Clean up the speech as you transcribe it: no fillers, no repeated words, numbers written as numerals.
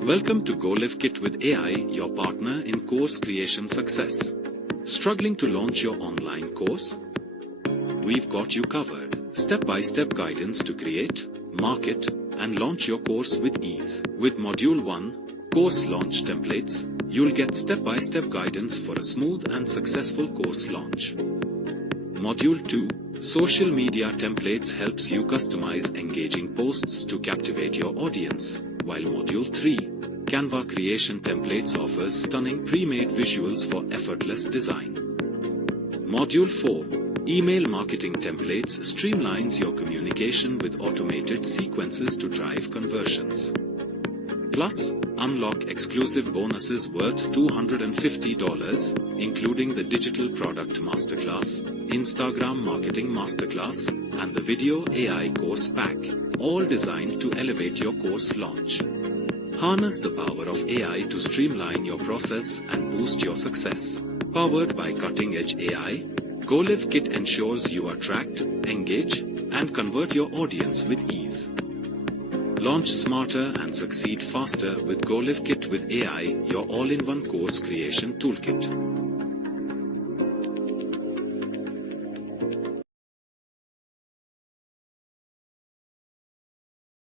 Welcome to GoLive Kit with AI, your partner in course creation success. Struggling to launch your online course? We've got you covered. Step-by-step guidance to create, market, and launch your course with ease. With Module 1, Course Launch Templates, you'll get step-by-step guidance for a smooth and successful course launch. Module 2, Social Media Templates helps you customize engaging posts to captivate your audience, while Module 3, Canva Creation Templates offers stunning pre-made visuals for effortless design. Module 4, Email Marketing Templates streamlines your communication with automated sequences to drive conversions. Plus, unlock exclusive bonuses worth $250, including the Digital Product Masterclass, Instagram Marketing Masterclass, and the Video AI Course Pack, all designed to elevate your course launch. Harness the power of AI to streamline your process and boost your success. Powered by cutting-edge AI, GoLive Kit ensures you attract, engage, and convert your audience with ease. Launch smarter and succeed faster with GoLive Kit with AI, your all-in-one course creation toolkit.